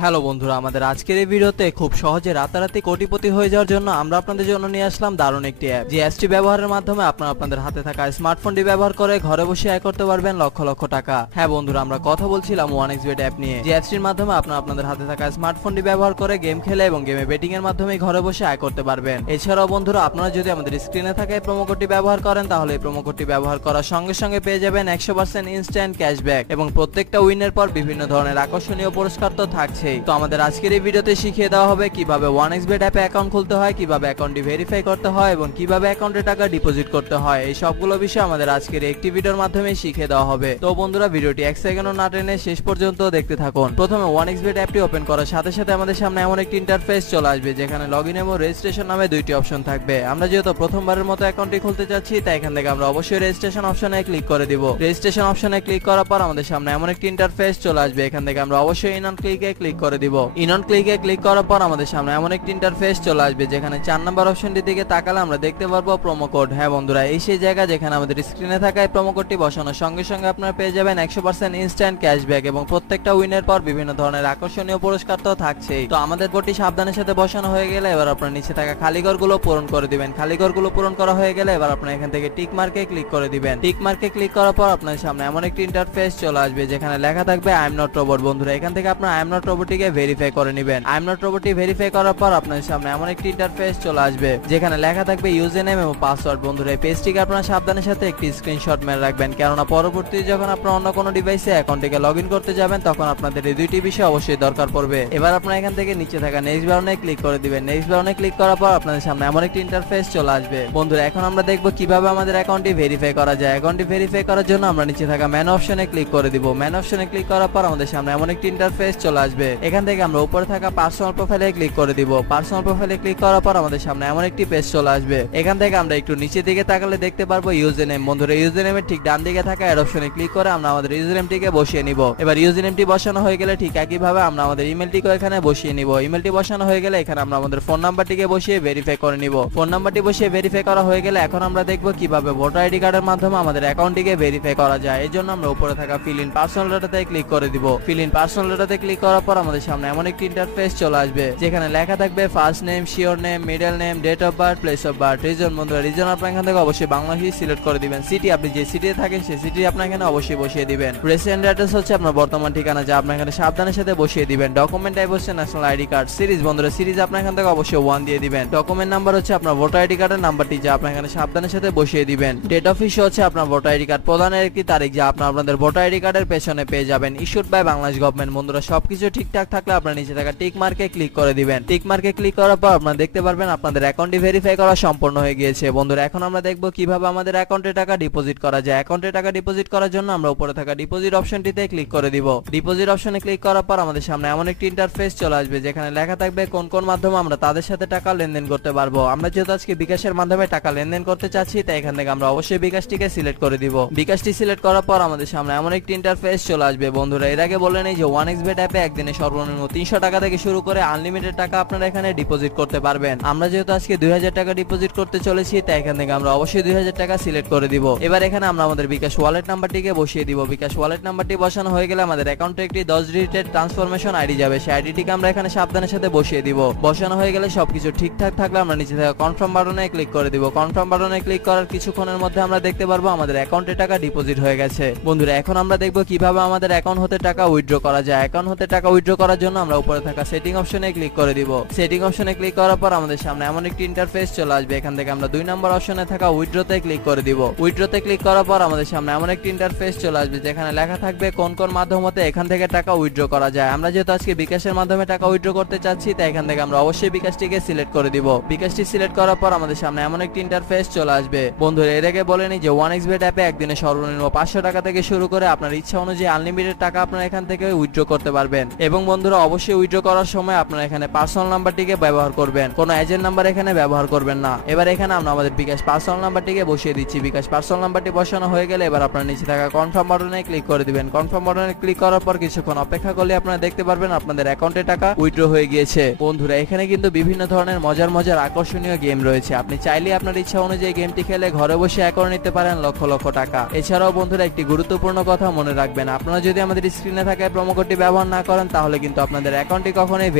Hello বন্ধুরা, আমাদের আজকের এই ভিডিওতে খুব সহজে রাতারাতি কোটিপতি হয়ে যাওয়ার জন্য আমরা আপনাদের জন্য নিয়ে আসলাম দারুণ একটি অ্যাপ। যে অ্যাপটি ব্যবহারের মাধ্যমে আপনারা আপনাদের হাতে থাকা স্মার্টফোনটি ব্যবহার করে ঘরে বসে আয় করতে পারবেন লক্ষ লক্ষ টাকা। হ্যাঁ বন্ধুরা, আমরা কথা বলছিলাম 1xBet অ্যাপ নিয়ে। যে অ্যাপটির মাধ্যমে আপনারা আপনাদের হাতে থাকা স্মার্টফোনটি ব্যবহার করে গেম খেলে এবং গেমে বেটিং এর মাধ্যমে ঘরে বসে আয় করতে পারবেন। এছাড়াও বন্ধুরা, আপনারা যদি আমাদের স্ক্রিনে থাকা এই প্রোমো কোডটি ব্যবহার করেন তাহলে এই প্রোমো কোডটি ব্যবহার করার সঙ্গে সঙ্গে পেয়ে যাবেন 100% ইনস্ট্যান্ট ক্যাশব্যাক এবং প্রত্যেকটা উইনের পর বিভিন্ন ধরনের আকর্ষণীয় পুরস্কার তো থাকছেই। তো আমাদের আজকের এই ভিডিওতে শিখিয়ে দেওয়া হবে কিভাবে 1xBet অ্যাপে অ্যাকাউন্ট খুলতে হয়, কিভাবে অ্যাকাউন্টটি ভেরিফাই করতে হয় এবং কিভাবে অ্যাকাউন্টে টাকা ডিপোজিট করতে হয়। এই সবগুলো বিষয় আমাদের আজকের একটি ভিডিওর মাধ্যমে শিখিয়ে দেওয়া হবে। তো বন্ধুরা, ভিডিওটি এক সেকেন্ডও না টেনে শেষ পর্যন্ত দেখতে থাকুন। প্রথমে 1xBet অ্যাপটি ওপেন করার সাথে সাথে আমাদের সামনে এমন একটি ইন্টারফেস চলে আসবে যেখানে লগইন এবং রেজিস্ট্রেশন নামে দুইটি অপশন থাকবে। আমরা যেহেতু প্রথমবারের মতো অ্যাকাউন্টটি খুলতে যাচ্ছি তাই এখান থেকে আমরা অবশ্যই রেজিস্ট্রেশন অপশনে ক্লিক করে দিব। রেজিস্ট্রেশন অপশনে ক্লিক করার পর আমাদের সামনে এমন একটি ইন্টারফেস চলে আসবে। এখান থেকে আমরা অবশ্যই ইন অন ক্লিকে ক্লিক করে দিব। ইন অন ক্লিকে ক্লিক করার পর আমাদের সামনে এমন একটি ইন্টারফেস চলে আসবে যেখানে 4 নাম্বার অপশনটির দিকে তাকালে আমরা দেখতে পারবো প্রোমো কোড। হ্যাঁ বন্ধুরা, এই সেই জায়গা যেখানে আমাদের স্ক্রিনে থাকা এই প্রোমো কোডটি বসানোর সঙ্গে সঙ্গে আপনারা পেয়ে যাবেন 100% ইনস্ট্যান্ট ক্যাশব্যাক এবং প্রত্যেকটা উইনের পর বিভিন্ন ধরনের আকর্ষণীয় পুরস্কার তো থাকছেই। তো আমাদের কোডটি সাবধানের সাথে বসানো হয়ে গেলে এবার আপনারা নিচে থাকা খালি ঘরগুলো পূরণ করে দিবেন। খালি ঘরগুলো পূরণ করা হয়ে গেলে এবার আপনারা এখান থেকে টিক মার্কে ক্লিক করে দিবেন। টিক মার্কে ক্লিক করার পর আপনাদের সামনে এমন একটি ইন্টারফেস চলে আসবে যেখানে লেখা থাকবে আই এম নট রোবট। বন্ধুরা, এখান থেকে আপনারা আই এম নট রোবটটিকে ভেরিফাই করে নেবেন। আই এম নট রোবটটি ভেরিফাই করার পর আপনাদের সামনে এমন একটি ইন্টারফেস চলে আসবে যেখানে লেখা থাকবে ইউজার নেম এবং পাসওয়ার্ড। বন্ধুরা, এই পেজটিকে আপনারা সাবধানের সাথে একটি স্ক্রিনশট মেরে রাখবেন, কেননা পরবর্তীতে যখন আপনারা অন্য কোনো ডিভাইসে অ্যাকাউন্টটিকে লগইন করতে যাবেন তখন আপনাদের এই দুইটি বিষয় অবশ্যই দরকার পড়বে। এবার আপনারা এখান থেকে নিচে থাকা নেক্সট বাটনে ক্লিক করে দিবেন। নেক্সট বাটনে ক্লিক করার পর আপনাদের সামনে এমন একটি ইন্টারফেস চলে আসবে। বন্ধুরা, এখন আমরা দেখব কিভাবে আমাদের অ্যাকাউন্টটি ভেরিফাই করা যায়। অ্যাকাউন্টটি ভেরিফাই করার জন্য আমরা নিচে থাকা ম্যান অপশনে ক্লিক করে দিব। ম্যান অপশনে ক্লিক করার পর আমাদের সামনে এমন একটি ইন্টারফেস চলে আসবে। এখান থেকে আমরা উপরে থাকা পার্সোনাল প্রোফাইলে ক্লিক করে দিব। পার্সোনাল প্রোফাইলে ক্লিক করার পর আমাদের সামনে এমন একটি পেজ চলে আসবে। এখান থেকে আমরা একটু নিচের দিকে তাকালে দেখতে পারবো ইউজার নেম। বন্ধুরা, ইউজার নেমের ঠিক ডান দিকে থাকা এর অপশনে ক্লিক করে আমরা আমাদের ইউজার নেমটিকে বসিয়ে নিব। এবার ইউজার নেমটি বসানো হয়ে গেলে ঠিক একইভাবে আমরা আমাদের ইমেলটিকে এখানে বসিয়ে নিব। ইমেলটি বসানো হয়ে গেলে এখানে আমরা আমাদের ফোন নাম্বারটিকে বসিয়ে ভেরিফাই করে নিব। ফোন নাম্বারটি বসিয়ে ভেরিফাই করা হয়ে গেলে এখন আমরা দেখব কিভাবে ভোটার আইডি কার্ডের মাধ্যমে আমাদের অ্যাকাউন্টটিকে ভেরিফাই করা যায়। এর জন্য আমরা উপরে থাকা ফিল ইন পার্সোনাল ডাটাতে ক্লিক করে দিব। ফিল ইন পার্সোনাল ডাটাতে ক্লিক করার পর আমাদের সামনে এমন একটি ইন্টারফেস চলে আসবে যেখানে লেখা থাকবে first name, surname, middle name, date of birth, place of birth, reason. বন্ধুরা, রিজন আপনারা এখান থেকে অবশ্যই বাংলাদেশি সিলেক্ট করে দিবেন। সিটি আপনি যে সিটিতে থাকেন সেই সিটি আপনারা এখানে অবশ্যই বসিয়ে দিবেন। রেসিডেন্ট অ্যাড্রেস হচ্ছে আপনার বর্তমান ঠিকানা, যা আপনারা এখানে সাবধানের সাথে বসিয়ে দিবেন। ডকুমেন্ট টাইপ হচ্ছে ন্যাশনাল আইডি কার্ড। সিরিজ, বন্ধুরা সিরিজ আপনারা এখান থেকে অবশ্যই 1 দিয়ে দিবেন। ডকুমেন্ট নাম্বার হচ্ছে আপনার ভোটার আইডি কার্ডের নাম্বারটি, যা আপনারা এখানে সাবধানের সাথে বসিয়ে দিবেন। ডেট অফ ইস্যু হচ্ছে আপনার ভোটার আইডি কার্ড প্রদানের একটি তারিখ, যা আপনারা আপনাদের ভোটার আইডি কার্ডের পেছনে পেয়ে যাবেন। Issued by Bangladesh government. বন্ধুরা, সবকিছু ঠিকঠাক থাকলে আপনারা নিচে থাকা টিক মার্কে ক্লিক করে দিবেন। টিক মার্কে ক্লিক করার পর আপনারা দেখতে পারবেন আপনাদের অ্যাকাউন্টটি ভেরিফাই করা সম্পূর্ণ হয়ে গিয়েছে। বন্ধুরা, এখন আমরা দেখব কিভাবে আমাদের অ্যাকাউন্টে টাকা ডিপোজিট করা যায়। অ্যাকাউন্টে টাকা ডিপোজিট করার জন্য আমরা উপরে থাকা ডিপোজিট অপশনটিতে ক্লিক করে দিব। ডিপোজিট অপশনে ক্লিক করার পর আমাদের সামনে এমন একটি ইন্টারফেস চলে আসবে যেখানে লেখা থাকবে কোন কোন মাধ্যমে আমরা তাদের সাথে টাকা লেনদেন করতে পারবো। আমরা যেহেতু আজকে বিকাশের মাধ্যমে টাকা লেনদেন করতে চাচ্ছি তাই এখান থেকে আমরা অবশ্যই বিকাশটিকে সিলেক্ট করে দিব। বিকাশটি সিলেক্ট করার পর আমাদের সামনে এমন একটি ইন্টারফেস চলে আসবে। বন্ধুরা, এর আগে বলে নেই যে 1xBet অ্যাপে একদিনে সর্বনিম্ন 300 টাকা থেকে শুরু করে আনলিমিটেড টাকা আপনারা এখানে ডিপোজিট করতে পারবেন। আমরা যেহেতু আজকে 2000 টাকা ডিপোজিট করতে চলেছি তাই এখান থেকে আমরা অবশ্যই 2000 টাকা সিলেক্ট করে দিব। এবার এখানে আমরা আমাদের বিকাশ ওয়ালেট নাম্বারটিকে বসিয়ে দিব। বিকাশ ওয়ালেট নাম্বারটি বসানো হয়ে গেলে আমাদের অ্যাকাউন্টে একটি 10 ডিজিটের ট্রান্সফরমেশন আইডি যাবে। সেই আইডিটিকে আমরা এখানে সাবধানের সাথে বসিয়ে দিব। বসানো হয়ে গেলে সবকিছু ঠিকঠাক থাকলে আমরা নিচে থাকা কনফার্ম বাটনে ক্লিক করে দিব। কনফার্ম বাটনে ক্লিক করার কিছুক্ষণের মধ্যে আমরা দেখতে পারবো আমাদের অ্যাকাউন্টে টাকা ডিপোজিট হয়ে গেছে। বন্ধুরা, এখন আমরা দেখব কিভাবে আমাদের অ্যাকাউন্ট হতে টাকা উইথড্র করা যায়। অ্যাকাউন্ট হতে টাকা উইথড্র করার জন্য আমরা উপরে থাকা সেটিং অপশনে ক্লিক করে দিব। সেটিং অপশনে ক্লিক করার পর আমাদের সামনে এমন একটি ইন্টারফেস চলে আসবে। এখান থেকে আমরা 2 নম্বর অপশনে থাকা উইথড্রতে ক্লিক করে দিব। উইথড্রতে ক্লিক করার পর আমাদের সামনে এমন একটি ইন্টারফেস চলে আসবে যেখানে লেখা থাকবে কোন কোন মাধ্যমে এখান থেকে টাকা উইথড্র করা যায়। আমরা যেহেতু আজকে বিকাশের মাধ্যমে টাকা উইথড্র করতে চাচ্ছি তাই এখান থেকে আমরা অবশ্যই বিকাশটিকে সিলেক্ট করে দিব। বিকাশটি সিলেক্ট করার পর আমাদের সামনে এমন একটি ইন্টারফেস চলে আসবে। বন্ধুরা, এর আগে বলেনি যে 1xBet অ্যাপে একদিনে সর্বনিম্ন 500 টাকা থেকে শুরু করে আপনার ইচ্ছা অনুযায়ী আনলিমিটেড টাকা আপনারা এখান থেকে উইথড্র করতে পারবেন। এবং বন্ধুরা, অবশ্যই উইথড্র করার সময় আপনারা এখানে পার্সোনাল নাম্বারটিকে ব্যবহার করবেন, কোনো এজেন্ট নাম্বার এখানে ব্যবহার করবেন না। এবার এখানে আমরা আমাদের বিকাশ পার্সোনাল নাম্বারটিকে বসিয়ে দিচ্ছি। বিকাশ পার্সোনাল নাম্বারটি বসানো হয়ে গেলে এবার আপনারা নিচে থাকা কনফার্ম বাটনে ক্লিক করে দিবেন। কনফার্ম বাটনে ক্লিক করার পর কিছুক্ষণ অপেক্ষা করলে আপনারা দেখতে পারবেন আপনাদের অ্যাকাউন্টে টাকা উইথড্র হয়ে গিয়েছে। বন্ধুরা, এখানে কিন্তু বিভিন্ন ধরনের মজার আকর্ষণীয় গেম রয়েছে। আপনি চাইলে আপনার ইচ্ছা অনুযায়ী গেমটি খেলে ঘরে বসে আয় করে নিতে পারেন লক্ষ লক্ষ টাকা। এছাড়াও বন্ধুরা, একটি গুরুত্বপূর্ণ কথা মনে রাখবেন, আপনারা যদি আমাদের স্ক্রিনে থাকা প্রোমো কোডটি ব্যবহার না করেন তাহলে তাহলে কিন্তু আপনাদের অ্যাকাউন্টটি কখনোই